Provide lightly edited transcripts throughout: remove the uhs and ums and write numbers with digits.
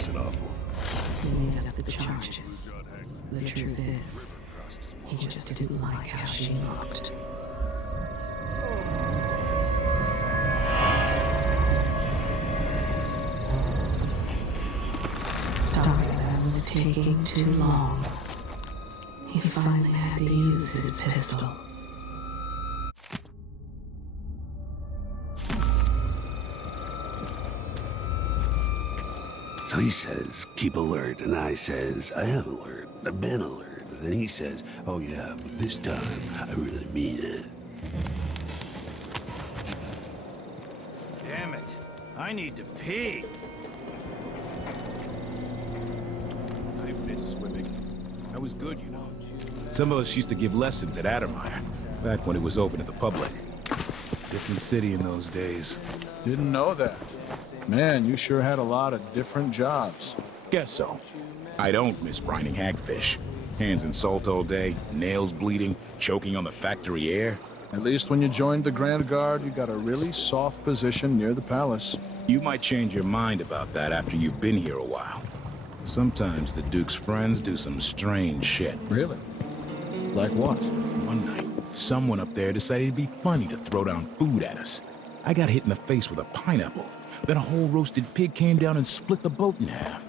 busted awful. He made up the charges. The truth is, he just didn't like how she looked. Starman was taking too long. He finally had to use his pistol. So he says, keep alert, and I says, I am alert, I've been alert. And then he says, oh yeah, but this time, I really mean it. Damn it, I need to pee. I miss swimming. I was good, you know. Some of us used to give lessons at Addermeyer, back when it was open to the public. Different city in those days. Didn't know that. Man, you sure had a lot of different jobs. Guess so. I don't miss brining hagfish. Hands in salt all day, nails bleeding, choking on the factory air. At least when you joined the Grand Guard, you got a really soft position near the palace. You might change your mind about that after you've been here a while. Sometimes the Duke's friends do some strange shit. Really? Like what? One night, someone up there decided it'd be funny to throw down food at us. I got hit in the face with a pineapple. Then a whole roasted pig came down and split the boat in half.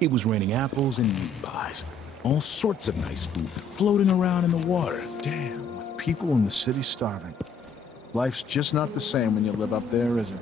It was raining apples and meat pies. All sorts of nice food floating around in the water. Damn, with people in the city starving. Life's just not the same when you live up there, is it?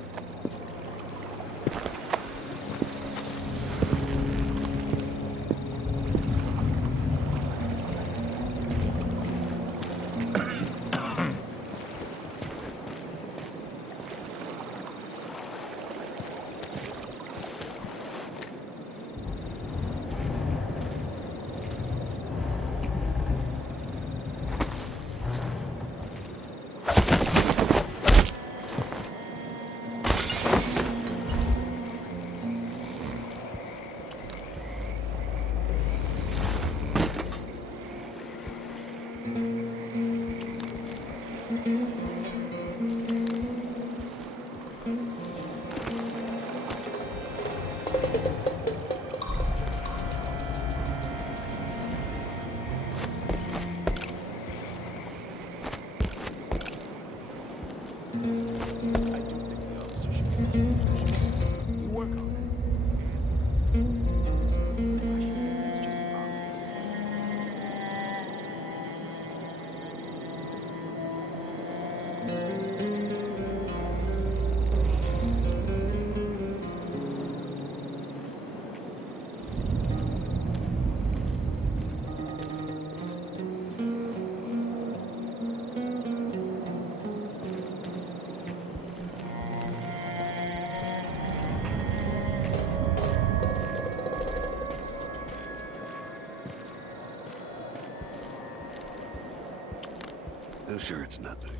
I'm sure it's nothing.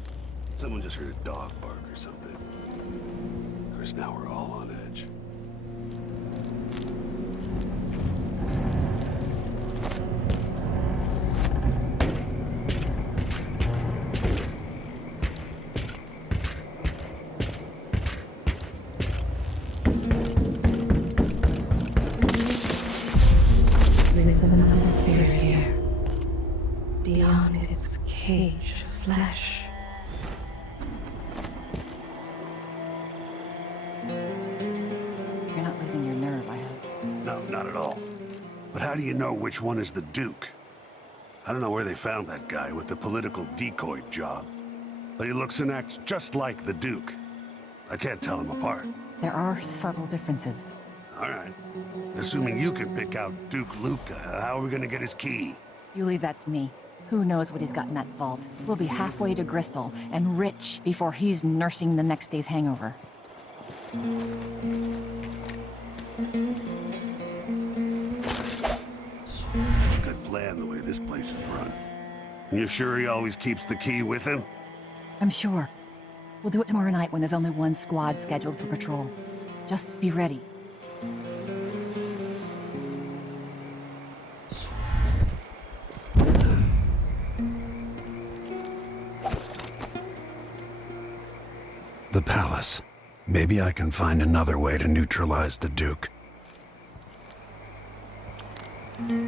Someone just heard a dog bark or something. Of course, now we're all on edge. There's another spirit here, beyond its cage of flesh. You're not losing your nerve, I hope. No, not at all. But how do you know which one is the Duke? I don't know where they found that guy with the political decoy job, but he looks and acts just like the Duke. I can't tell them apart. There are subtle differences. All right. Assuming you can pick out Duke Luca, how are we gonna get his key? You leave that to me. Who knows what he's got in that vault? We'll be halfway to Bristol and rich before he's nursing the next day's hangover. That's a good plan, the way this place is run. You sure he always keeps the key with him? I'm sure. We'll do it tomorrow night when there's only one squad scheduled for patrol. Just be ready. The palace. Maybe I can find another way to neutralize the Duke. Somebody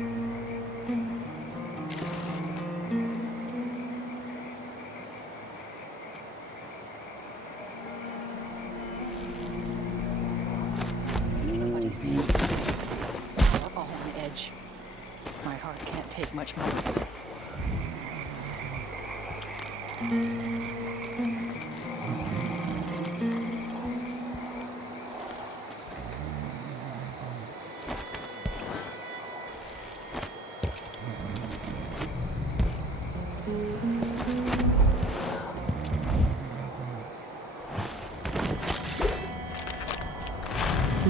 sees something. We're all on edge. My heart can't take much more of this.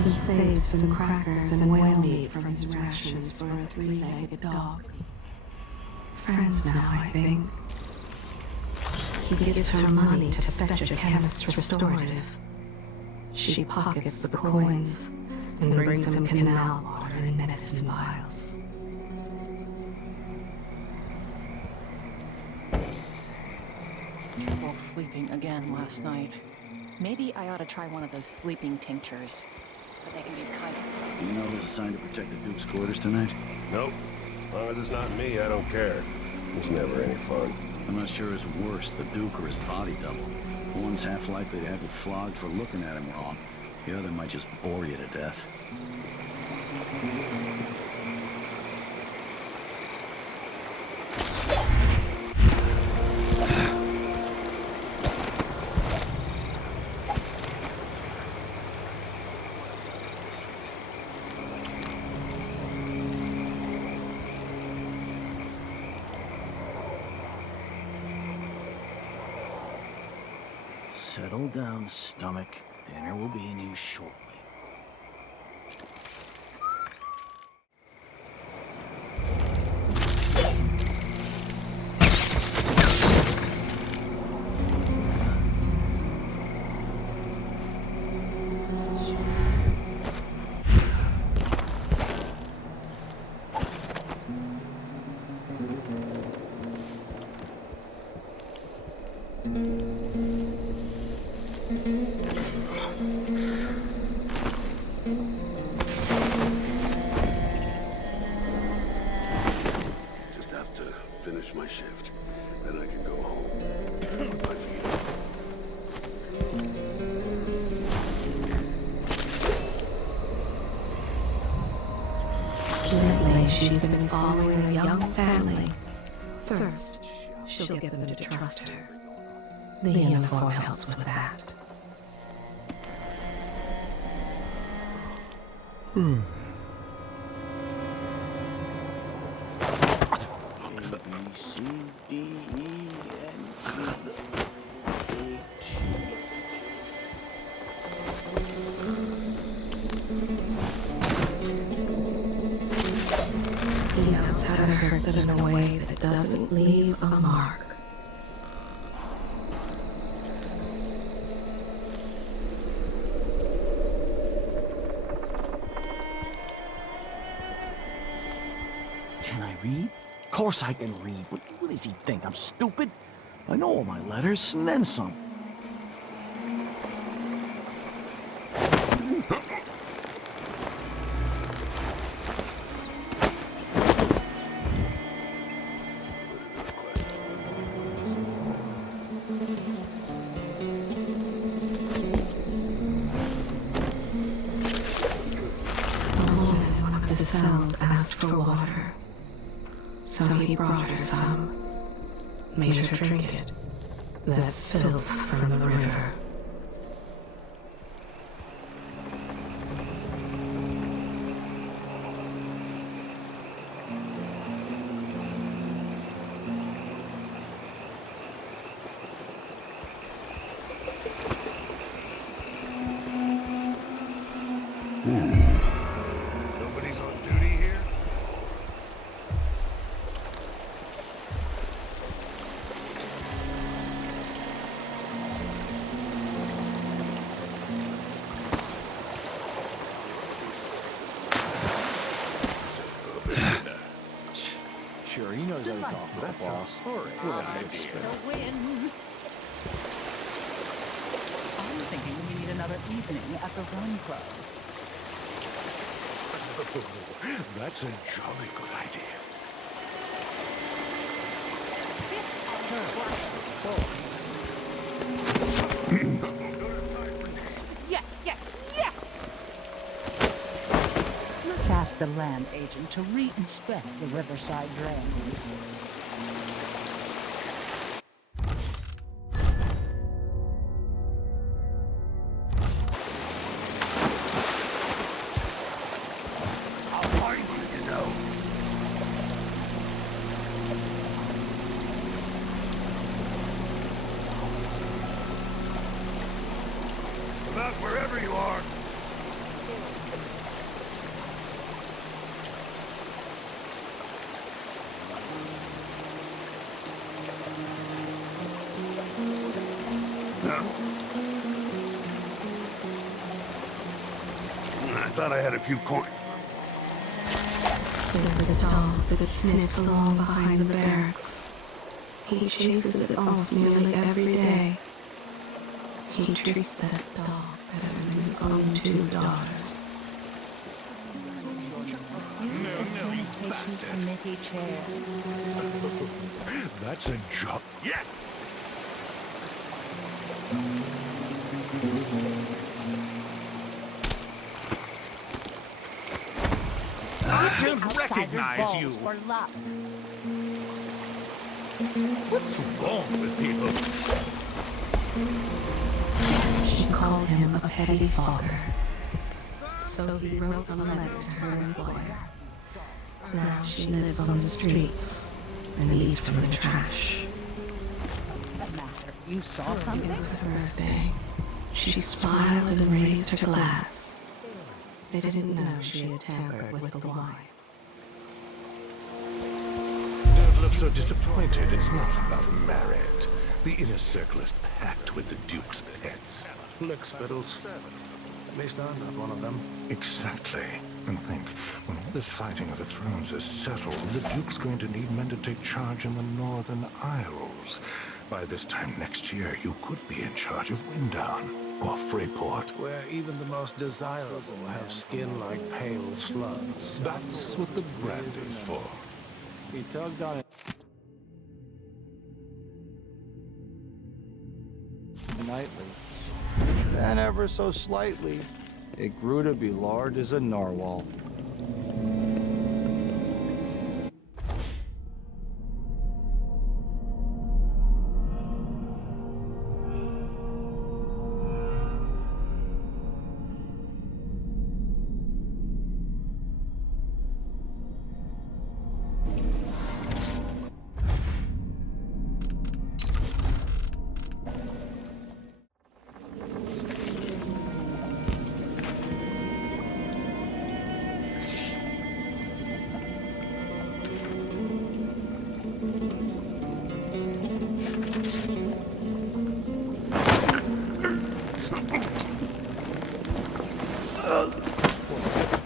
He saved some crackers and whale meat from his rations for a three-legged dog. Friends now, I think. He gives her money to fetch a chemist's restorative. She pockets the coins and brings him canal water in medicine vials. Trouble sleeping again last night. Maybe I ought to try one of those sleeping tinctures. But they can be kind of... You know who's assigned to protect the Duke's quarters tonight? Nope. As long as it's not me, I don't care. It's never any fun. I'm not sure who's worse, the Duke or his body double. One's half likely to have you flogged for looking at him wrong. The other might just bore you to death. Settle down, stomach. Dinner will be in you shortly. Just have to finish my shift. Then I can go home. Put my feet up. Lately, she's been following a young family. First, she'll get them to trust her. The uniform helps with that. C, D, E, N, G, H. He knows how to hurt them in a way that doesn't leave a mark. Can I read? Of course I can read. What does he think? I'm stupid? I know all my letters, and then some. One of the cells asked for water. So he brought her some, made her drink it, that filth from the river. Nobody's on duty here? Sure, he knows how to talk to the boss. It's a win. I'm thinking we need another evening at the Run Club. That's a jolly good idea. Yes, yes, yes! Let's ask the land agent to re-inspect the riverside drains. About wherever you are. I thought I had a few coins. There's a dog that sniffs along behind the barracks. He chases it off nearly every day. He treats that dog better than his own 2 daughters. You committee chair. That's a job. Yes! I don't recognize you. For luck. What's wrong with people? She called him a petty fogger. So he wrote a letter to her employer. Now she lives on the streets and eats from the trash. What's the matter? You saw It something? was her birthday. She smiled and raised her glass. They didn't know she had tampered with the wine. Don't look so disappointed. It's not about merit. The inner circle is packed with the Duke's pets. Look, Spittles. At least I'm not one of them. Exactly. And think, when all this fighting over thrones is settled, the Duke's going to need men to take charge in the Northern Isles. By this time next year, you could be in charge of Windown or Freeport. Where even the most desirable have skin like pale slugs. That's what the brand is for. He tugged on it. Nightly. Then ever so slightly, it grew to be large as a narwhal.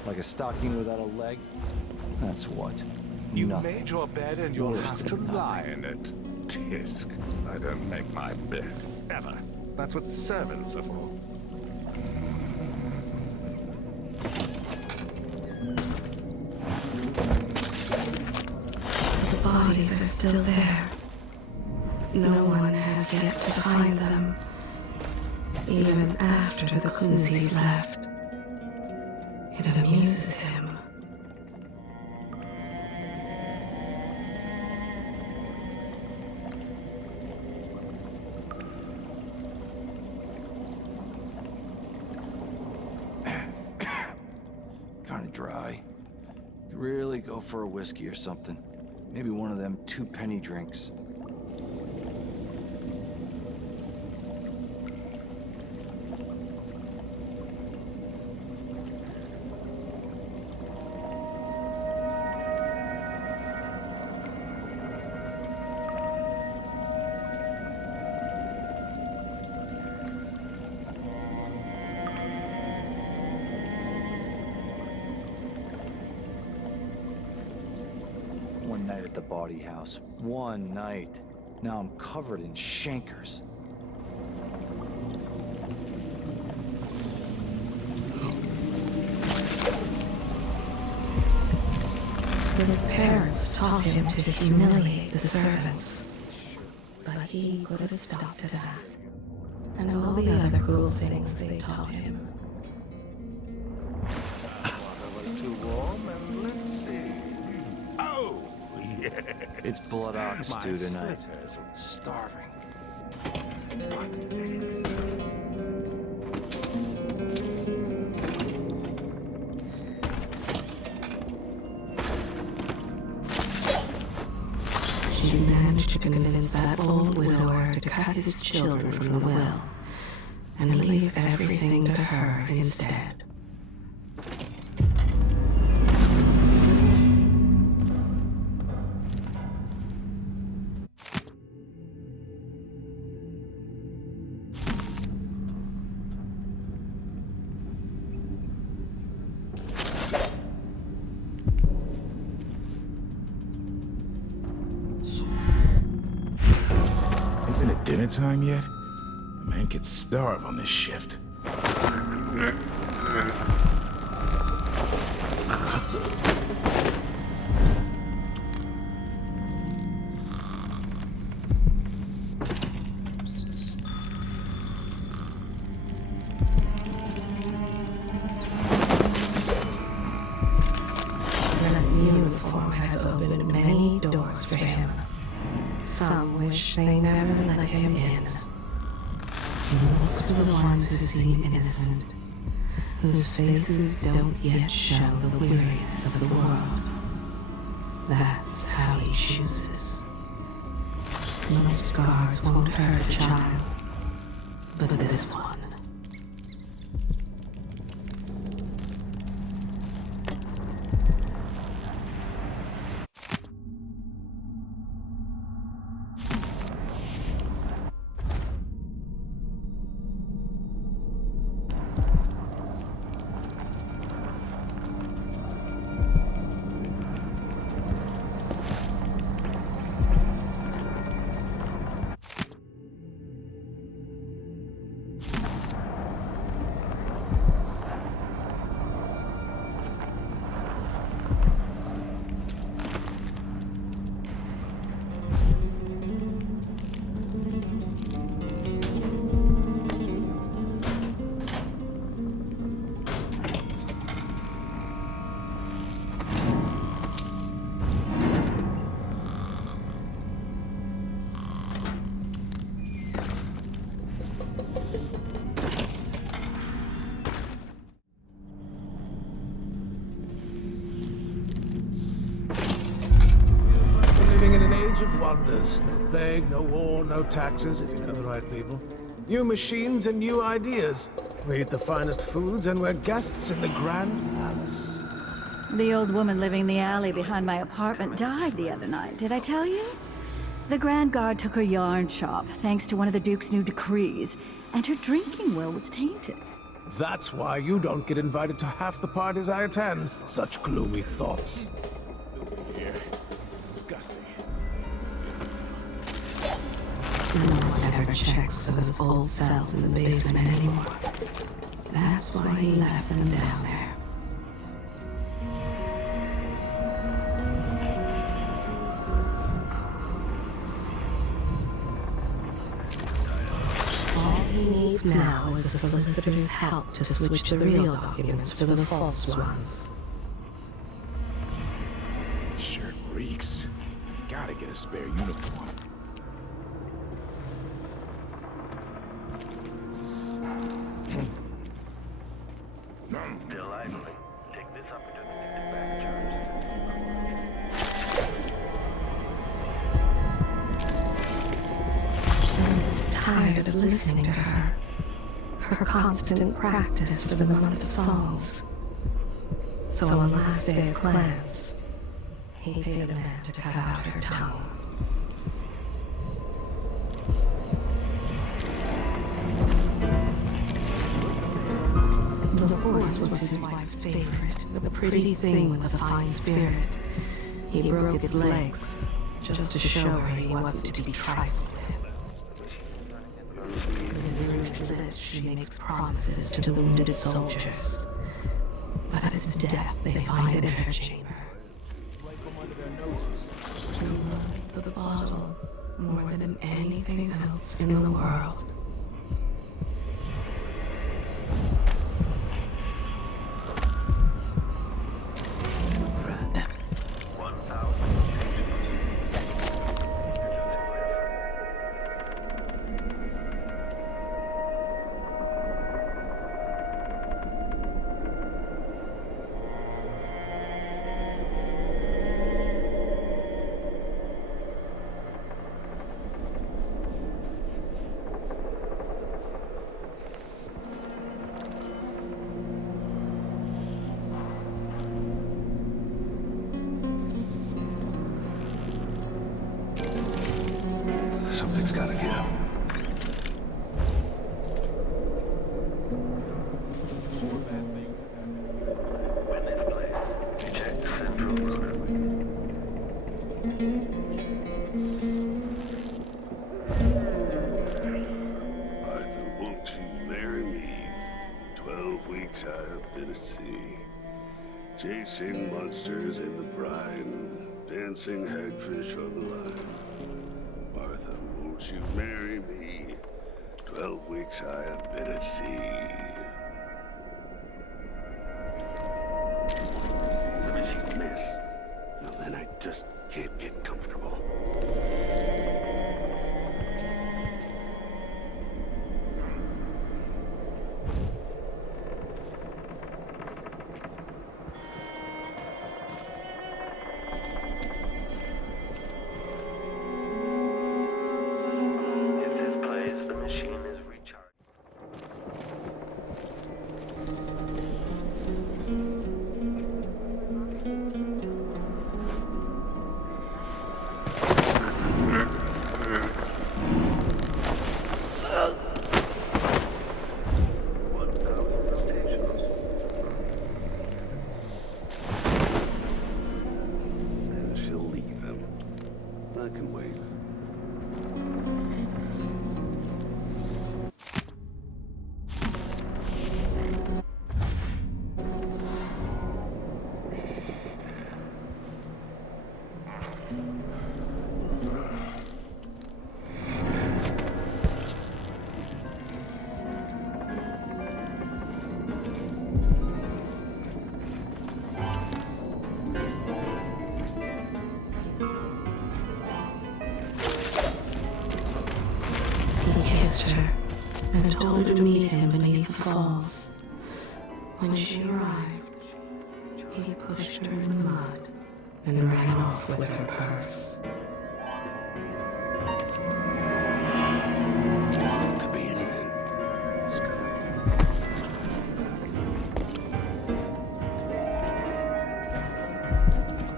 Like a stocking without a leg? That's what. You Nothing. made your bed and you'll Worse have to than lie in it. Tisk. I don't make my bed. Ever. That's what servants are for. The bodies are still there. No one has yet to find them, even after the clues he's left. It amuses him. Kinda dry. Could really go for a whiskey or something. Maybe one of them 2-penny drinks. One night at the body house. One night. Now I'm covered in chancres. His parents taught him to humiliate the servants. But he put a stop to that, and all the other cruel things they taught him. Water was too warm, and let's see. Oh, yeah. It's blood ox My stew tonight. slippers. Starving. She managed to convince that old widower to cut his children from the will and leave everything to her instead. Isn't it dinner time yet? A man could starve on this shift. That uniform has opened many doors for him. Some wish they never let him in. Most of the ones who seem innocent, whose faces don't yet show the weariness of the world. That's how he chooses. Most guards won't hurt a child, but this one. Living in an age of wonders. No plague, no war, no taxes, if you know the right people. New machines and new ideas. We eat the finest foods and we're guests in the Grand Palace. The old woman living in the alley behind my apartment died the other night, did I tell you? The Grand Guard took her yarn shop, thanks to one of the Duke's new decrees, and her drinking well was tainted. That's why you don't get invited to half the parties I attend. Such gloomy thoughts. Disgusting. No one ever checks those old cells in the basement anymore. That's why he left them down there. All he needs now is the solicitor's help to switch the real documents for the false ones. Shirt reeks. Gotta get a spare uniform. Delightfully. Take this opportunity to back I was tired of listening to her. Her constant practice for the month of songs. So on the last day of clans, he paid a man to cut out her tongue. The horse was his wife's favorite, a pretty thing with a fine spirit. He broke its legs, just to show her he wasn't to be trifled with. With rouged lips, she makes promises to the wounded soldiers. But at his death, they find it in her chamber. more than anything else in the world. Something's gotta give. Arthur, won't you marry me? 12 weeks I have been at sea, chasing monsters in the brine, dancing hagfish on the line. Arthur, won't you marry me? 12 weeks I have been at sea. If you miss, well, then I just can't get comfortable. I can wait. And told her to meet him beneath the falls. When she arrived, he pushed her in the mud and ran off with her purse. Could be anything.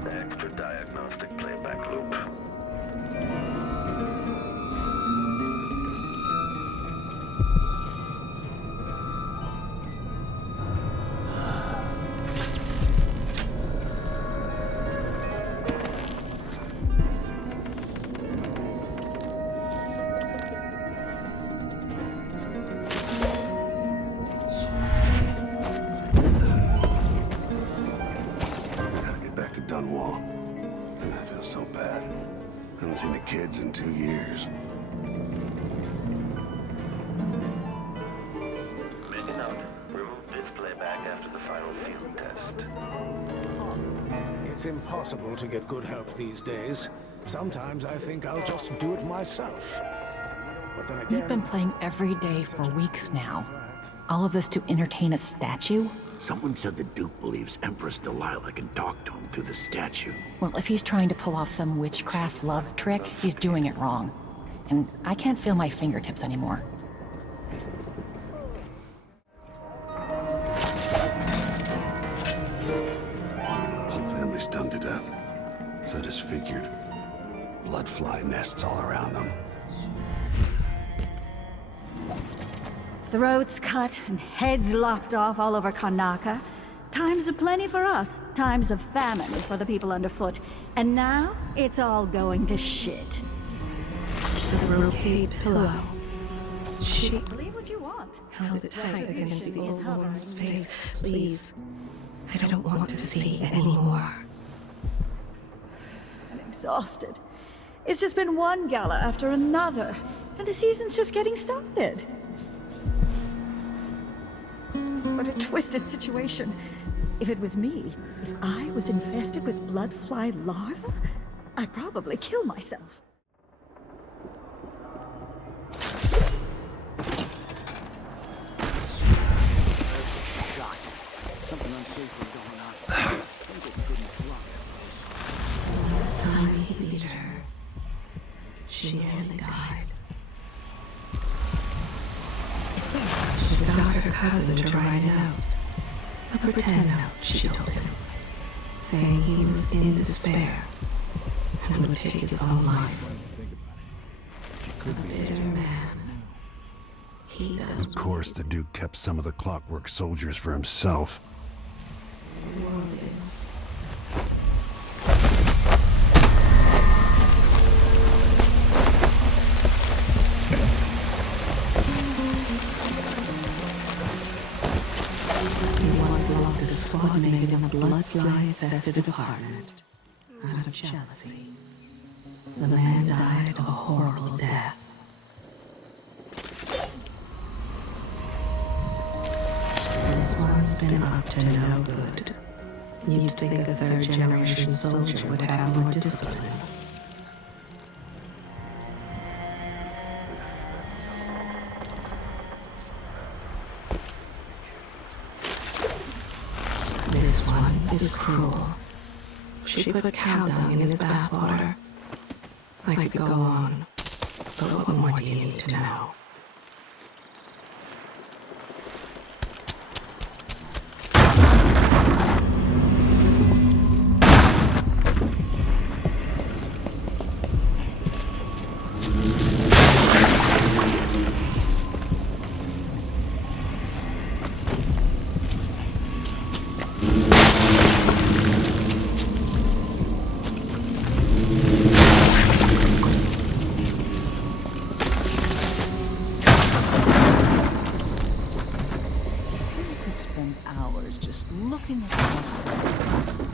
Extra diagnostic playback loop. I feel so bad. I haven't seen the kids in 2 years. Making out. Remove this playback after the final field test. It's impossible to get good help these days. Sometimes I think I'll just do it myself. But then again, You've been playing every day for weeks now. All of this to entertain a statue? Someone said the Duke believes Empress Delilah can talk to him through the statue. Well, if he's trying to pull off some witchcraft love trick, he's doing it wrong. And I can't feel my fingertips anymore. Whole family stung to death. So disfigured. Blood fly nests all around them. Throats cut and heads lopped off all over Karnaca. Times of plenty for us, times of famine for the people underfoot. And now, it's all going to shit. The brocade pillow. She Believe what you want. held it tight against the old woman's face. Please, I don't want to see it anymore. I'm exhausted. It's just been one gala after another, and the season's just getting started. What a twisted situation. If it was me, if I was infested with bloodfly larvae, I'd probably kill myself. Shot. Something unsafe was going on. I think it couldn't drop. Last time he beat her, she nearly died. She got her cousin to write a note. A pretend note, she told him, saying he was in despair and would take his own life. A bitter man. He does. Of course, the Duke kept some of the clockwork soldiers for himself. The world is. He once locked a squad mate in a bloodfly-infested apartment out of jealousy. The man died of a horrible death. This one's been up to no good. You'd think a third-generation soldier would have more discipline. This one is cruel. She put cow dung in his bathwater. I could go on, but what more do you need to know?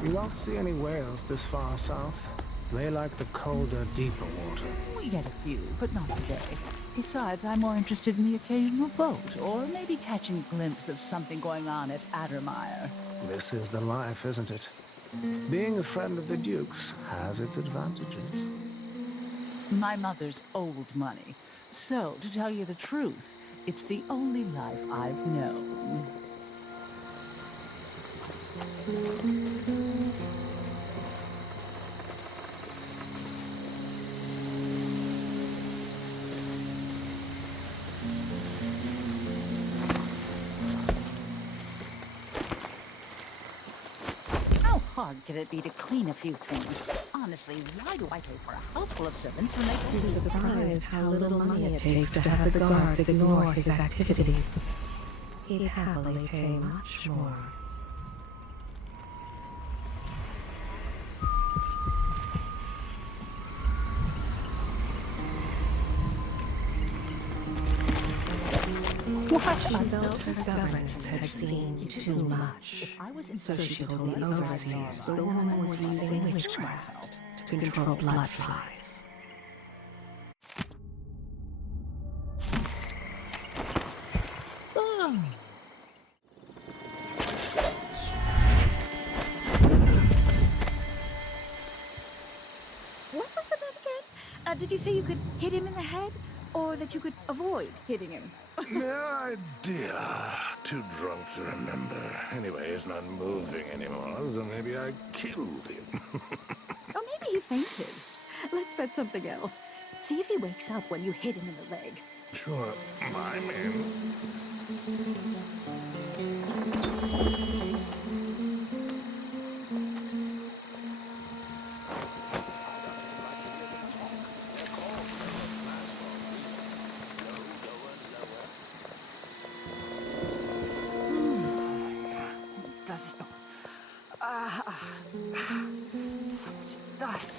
You won't see any whales this far south. They like the colder, deeper water. We get a few, but not today. Besides, I'm more interested in the occasional boat, or maybe catching a glimpse of something going on at Addermire. This is the life, isn't it? Being a friend of the Duke's has its advantages. My mother's old money. So, to tell you the truth, it's the only life I've known. How hard could it be to clean a few things? Honestly, why do I pay for a house full of servants when they can He's surprised how little money it takes to have the guards ignore his activities. He'd happily pay much more. She felt her governess had seen too much, so she told the overseers the woman was using witchcraft to control blood flies. What was the bet again? Did you say you could hit him in the head? Or that you could avoid hitting him? No idea. Too drunk to remember. Anyway, he's not moving anymore, so maybe I killed him. Or maybe he fainted. Let's bet something else. See if he wakes up when you hit him in the leg. Sure, my man. So much dust.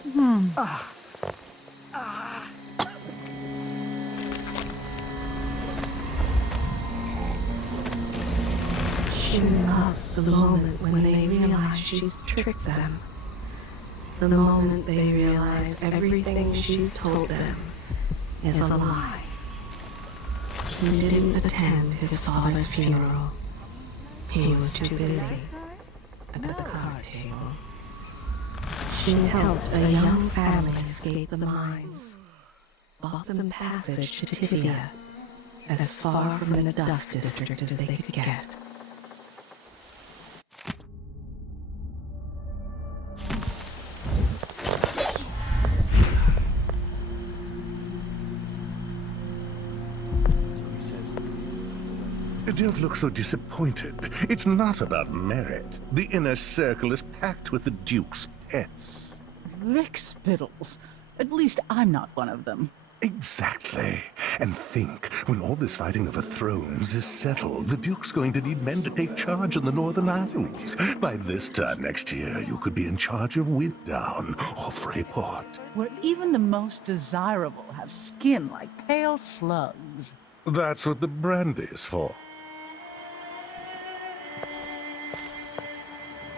She loves the moment when they realize she's tricked them. The moment they realize everything she's told them is a lie. He didn't attend his father's funeral. He was too busy at the card table. She helped a young family escape the mines, bought them passage to Tivia, as far from the dust district as they could get. Don't look so disappointed. It's not about merit. The inner circle is packed with the Duke's pets. Rick Spittles. At least I'm not one of them. Exactly. And think, when all this fighting over thrones is settled, the Duke's going to need men to take charge in the Northern Isles. By this time next year, you could be in charge of Winddown or Freyport. Where even the most desirable have skin like pale slugs. That's what the brandy's for.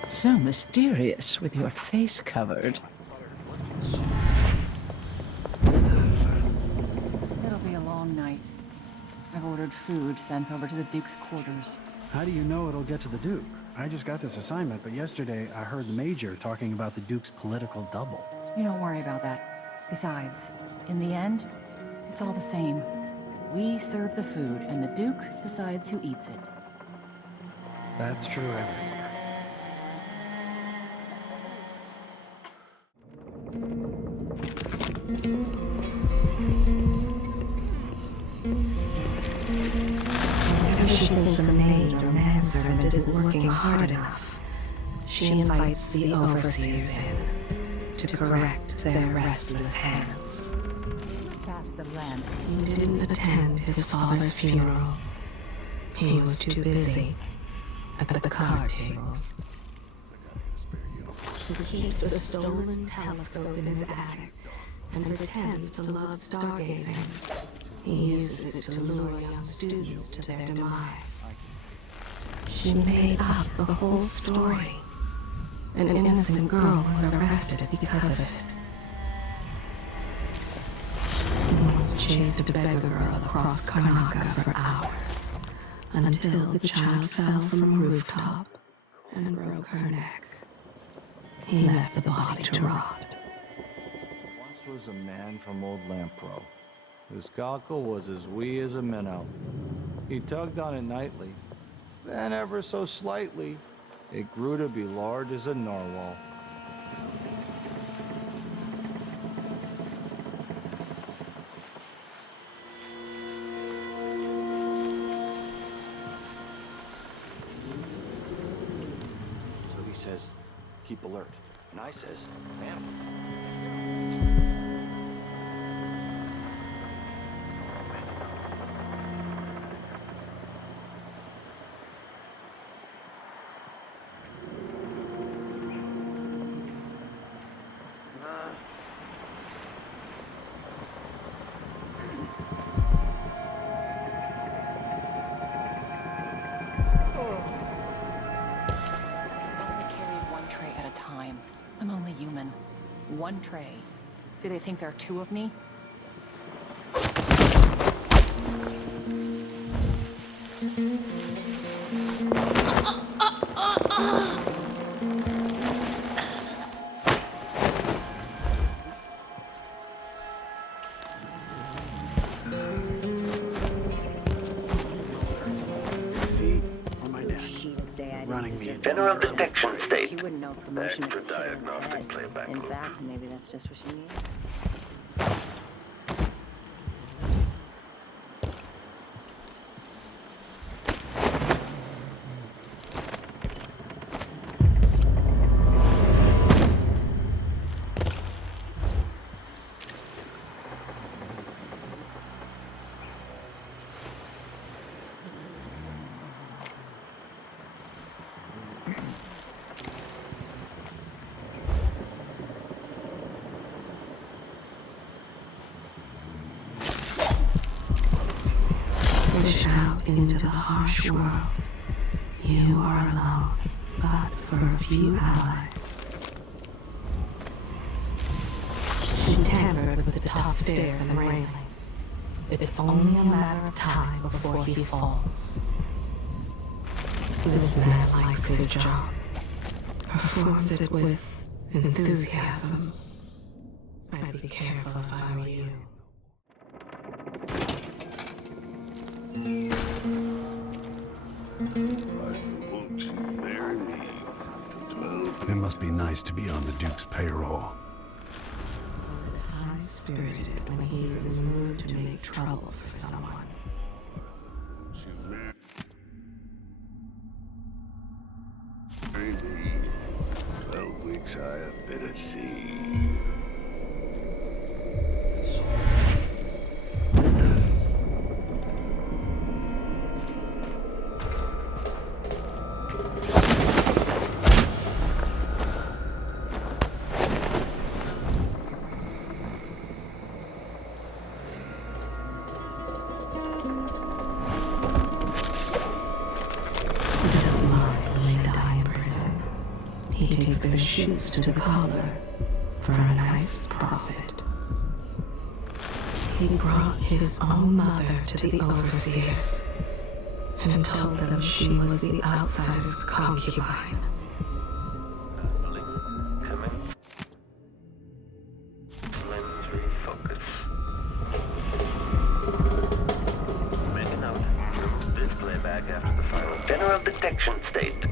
So mysterious with your face covered. It'll be a long night. I've ordered food sent over to the Duke's quarters. How do you know it'll get to the Duke? I just got this assignment, but yesterday I heard the Major talking about the Duke's political double. You don't worry about that. Besides, in the end, it's all the same. We serve the food, and the Duke decides who eats it. That's true everywhere. Whenever she thinks a maid or manservant isn't working hard enough, she invites the overseers in to correct their restless hands. Let's ask the land. He didn't attend his father's funeral. He was too busy at the card table. He keeps a stolen telescope in his attic and pretends to love stargazing. He uses it to lure young students to their demise. She made up the whole story. An innocent girl was arrested because of it. He once chased a beggar girl across Karnaka for hours, until the child fell from a rooftop and broke her neck. He left the body to rot. Once was a man from Old Lampro, whose cockle was as wee as a minnow. He tugged on it nightly, then ever so slightly, it grew to be large as a narwhal. So he says, keep alert. And I says, ma'am. I'm only human. One tray. Do they think there are two of me? General detection state. She wouldn't know promotion. Extra diagnostic playback. In fact, maybe that's just what she needs. Push out into the harsh world. You are alone, but for a few allies. stairs and railing. It's only a matter of time before he falls. This man likes his job, performs it with enthusiasm. I'd be careful if I were you. It must be nice to be on the Duke's payroll. He's high-spirited when he's in the mood to make trouble for someone. Maybe 12 weeks high, a bit of sea. He takes their shoes to the collar for a nice profit. He brought his own mother to the overseers and told them she was the outsider's concubine. Lens refocus. Make a note. Remove this playback after the final general detection state.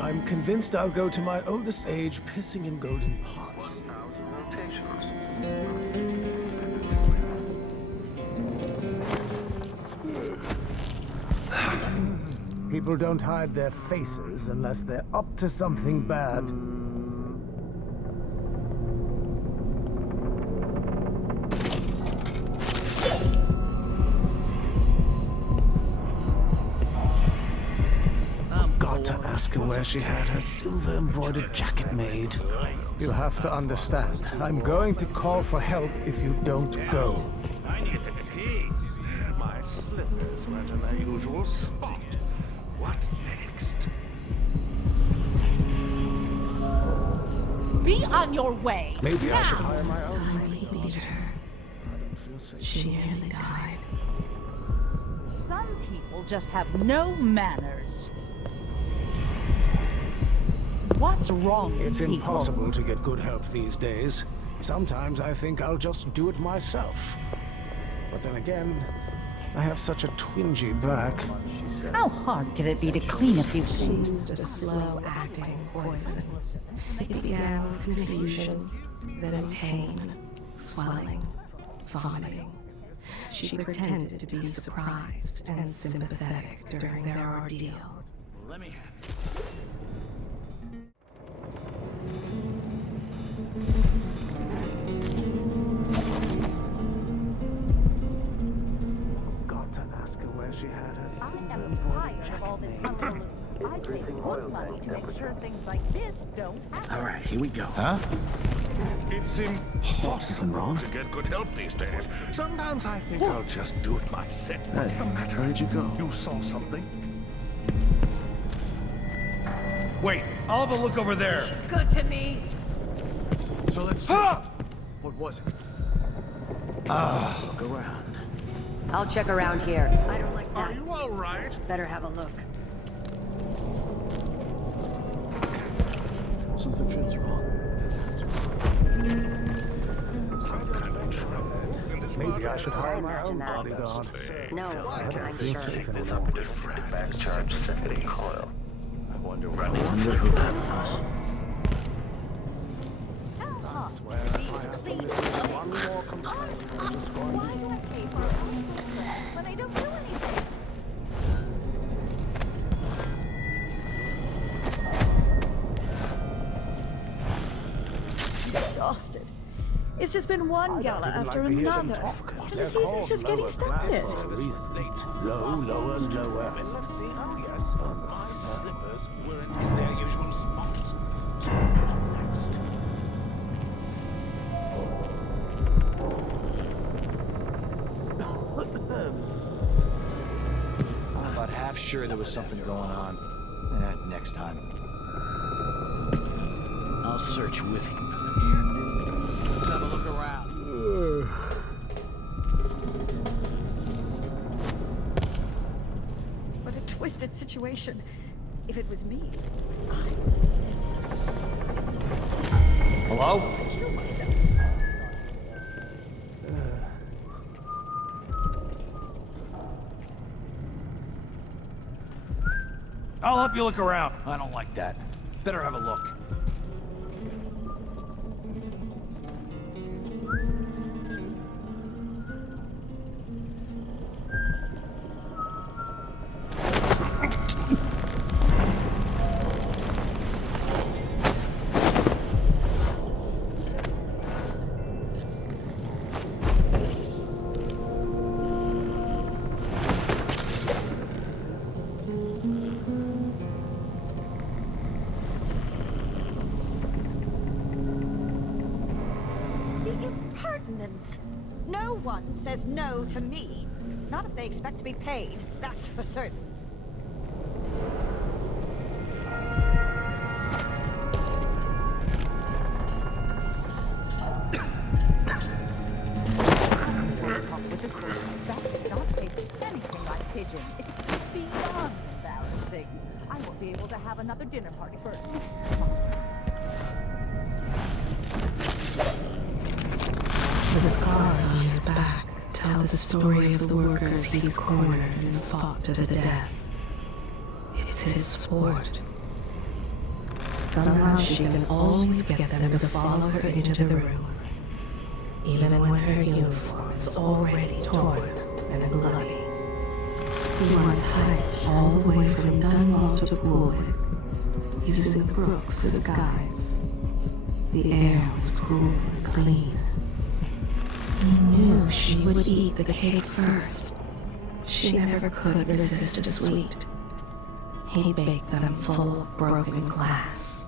I'm convinced I'll go to my oldest age pissing in golden pots. People don't hide their faces unless they're up to something bad. Got to ask her where she had her silver embroidered jacket made. You'll have to understand, I'm going to call for help if you don't go. I need to pee. My slippers weren't in their usual spot. What next? Be on your way. Maybe now. I should hire my own. Time he needed her, she nearly died. Some people just have no manners. What's wrong with It's people? impossible to get good help these days. Sometimes I think I'll just do it myself. But then again, I have such a twingy back. How hard can it be to clean a few things? She used a slow-acting poison. It began with confusion, then pain, swelling, vomiting. She pretended to be surprised and sympathetic during their ordeal. Let me have it. Got to ask her where she had her I silver am embroidered tired of all this jacket made. hullabaloo. I pay good money to make sure things like this don't happen. All right, here we go. Huh? It's impossible to get good help these days. Sometimes I think I'll just do it myself. What's the matter? Where did you go? You saw something? Wait, I'll have a look over there. Good to me. So let's see. What was it? Look around. I'll check around here. I don't like that. Are you all right? Better have a look. Something feels wrong. Maybe I should hire my own Imagine that. bodyguards. No, I'm sure. Keep this operative back charge set in coil. I wonder who that was. off. Beach clean. One more complaint. Why do I pay for all when they don't do anything? Exhausted. It's just been one gala after another. And the season's just getting started. Lower, lower. Let's see. Oh, yes. My slippers weren't in their usual spot. What next? I'm about half sure there was something going on. Next time. I'll search with you. Let's have a look around. What a twisted situation. If it was me, Hello? I'd kill myself. I'll help you look around. I don't like that. Better have a look. No one says no to me. Not if they expect to be paid, that's for certain. With the crew, that don't taste anything like pigeon. It's beyond embarrassing. I won't be able to have another dinner party for at least a month. The scars on his back tell the story of the workers he's cornered and fought to the death. It's his sport. Somehow she can always get them to follow her into the room, even when her uniform is already torn and bloody. He once hiked all the way from Dunwall to Poolwick, using the brooks as guides. The air was cool and clean. He knew she would eat the cake first. She never could resist a sweet. He baked them full of broken glass.